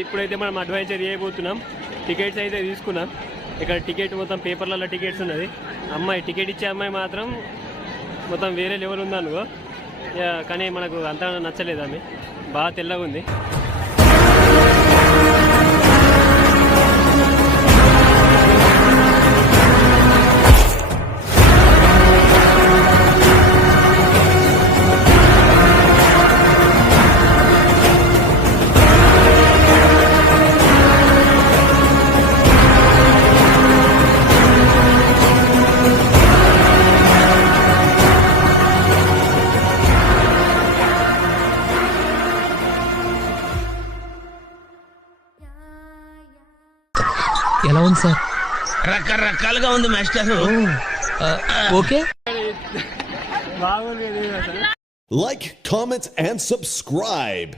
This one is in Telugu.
ఇప్పుడైతే మనం అడ్వెంచర్ చేయబోతున్నాం. టికెట్స్ అయితే తీసుకున్నాం. ఇక్కడ టికెట్ మొత్తం పేపర్లలో టికెట్స్ ఉన్నది. అమ్మాయి టికెట్ ఇచ్చే అమ్మాయి మాత్రం మొత్తం వేరే లెవెల్ ఉంది అనుకో. కానీ మనకు అంతా నచ్చలేదు. ఆమె బాగా తెల్లగా ఉంది. ఎలా ఉంది సార్? రకరకాలుగా ఉంది మాస్టర్. ఓకే, బాగుంది. Like, comment, and subscribe.